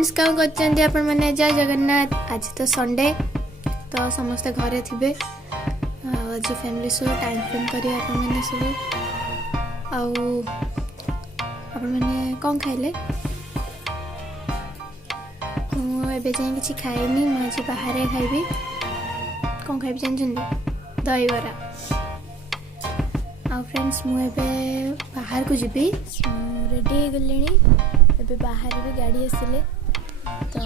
Friends कौन करते आपण मैंने जय जगन्नाथ। आज तो संडे तो समस्ते घरे थे। आज फैमिली सो टाइम स्पेंड करिए आपण मैंने सब। आपण मैंने कौन खाइले? मुझे जाए कि खाइनी, मुझे बाहर खाइबी। कौन खाइबी जानते? दही बरा। आ फ्रेंड्स मुझे बाहर को जीबी, रेडी हो गले। बाहर भी गाड़ी आसिले तो